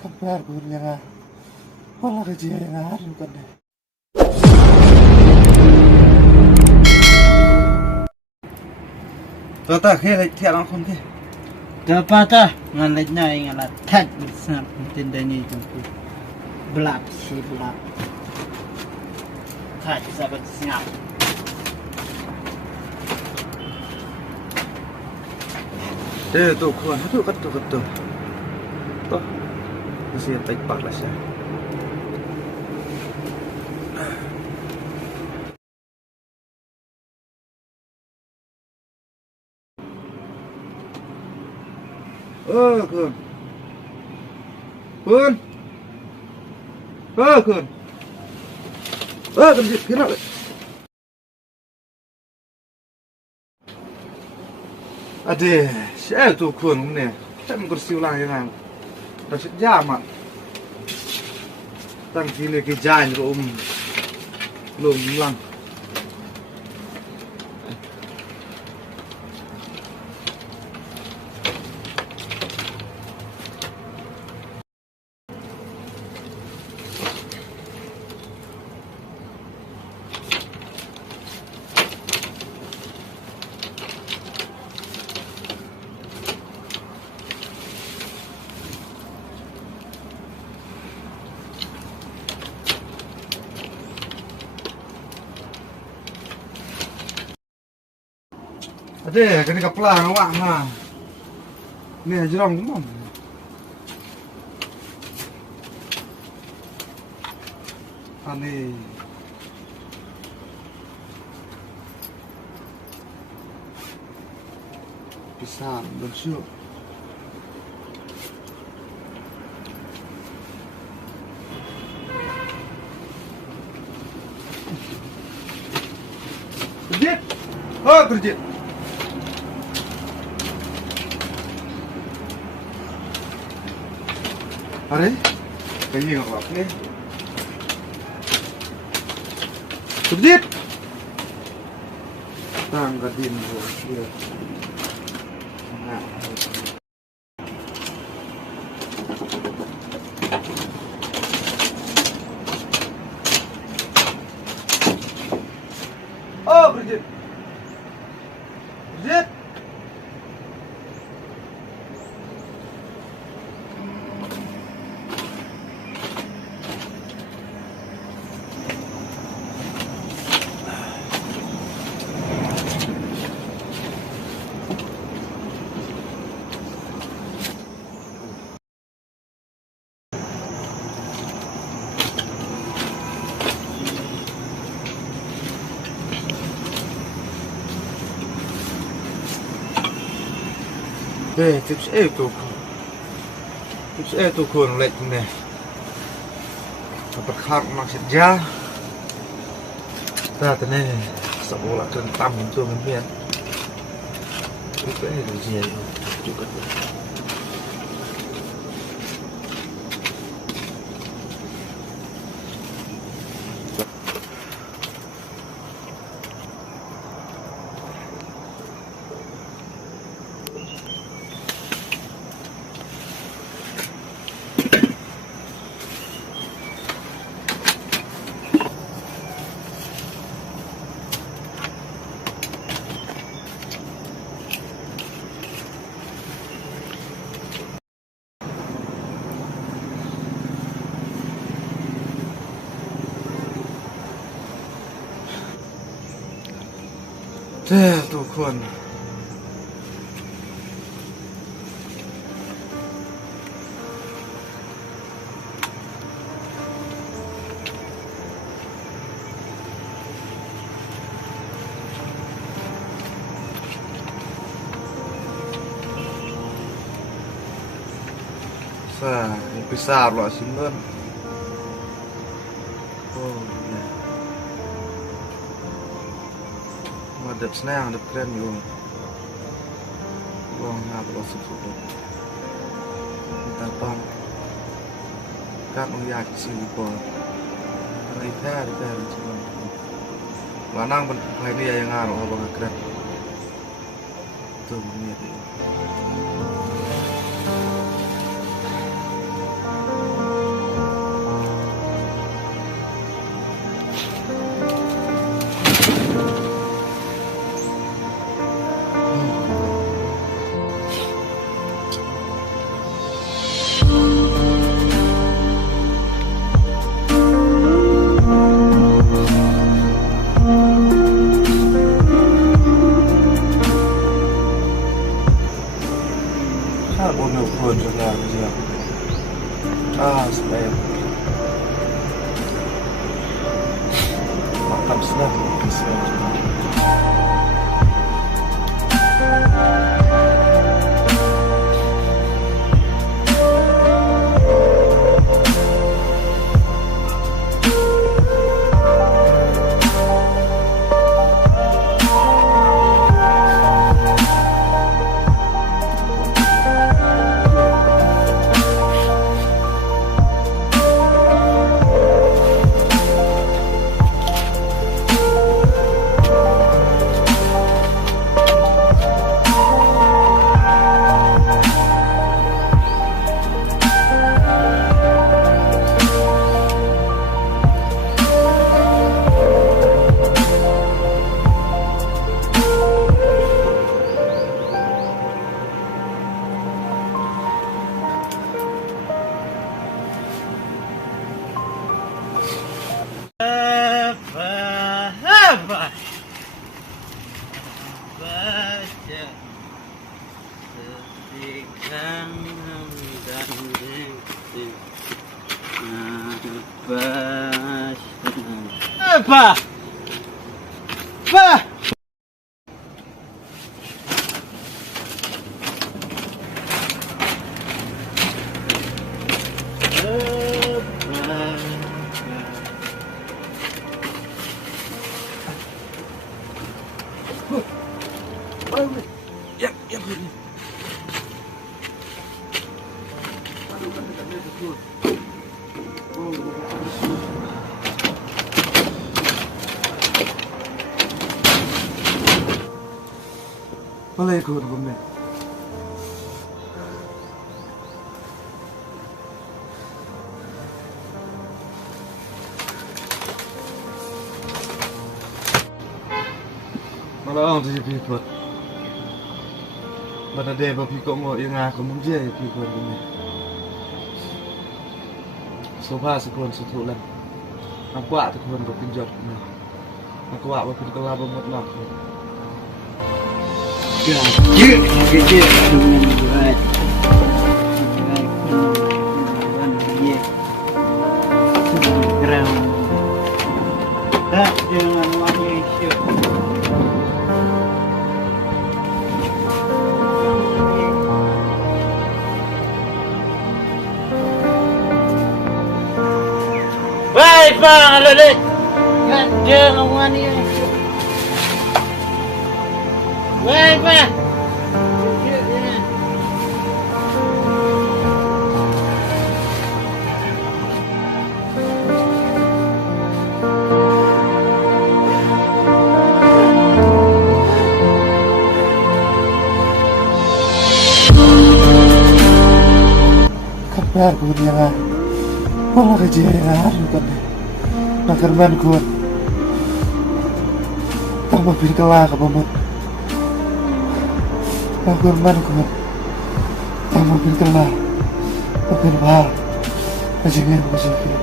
kabar yang malah kerja yang hari kan deh. Tota khe thiệt lắm không thế? Dapat ngan lek na ing ala tag bersama tindani jumpu. Belap si belap. Tag sabat siap. Deh tu kuan, tu kat. Toh masih tak pak lah saya. Kun. Kan dia kira. Ade, saya tu kun ni. Cam kursi ulang jangan. Dah sejam mak. Tang sini ke jalan lum lang. Ade, kena kapla awak ha. Ni jerong tu mam. Ani. Pisang dan syuk. Kerjit. Oh, kerjit. Are, kayaknya nggak apa-apa. Subjit, tanggatin gua. Iya. Nah. Oh, Bridget. Bridget. Tips itu kun lek ni. Apa khar maksud ja? Dah ni sekolah kentam itu mungkin. Itu dia juga. Tu kun. Besar loh simpan. Oh ya. Madep senang ada keren juga. Wong ngapa susu. Kita pang. Kan ngeliat sih pun. Mereka cuma. Lanang pun ini yang ngaruh apa keren. Tuh ini. supaya makan senang bisa. Apa? Baca setikang dan apa? Apa? Ya. Boleh ikut bumi. Malah orang tu jadi ikut. Mana dia bapi kau mau yang aku mungkin ya ikut bumi. Sofa sekolah setulan. Aku tak tuan berpinjat bumi. Aku tak berpinjat kelab banget nak. Gajah dengan buat tak dengan manusia. Baik bang, alat tak dengan manusia. Baik bang. Kabar ku dia malah kerja yang ada kan nakarman ku tak mau pilih kelah ke pemet nakarman ku tak mau pilih kelah tapi bah aja ni aku sakit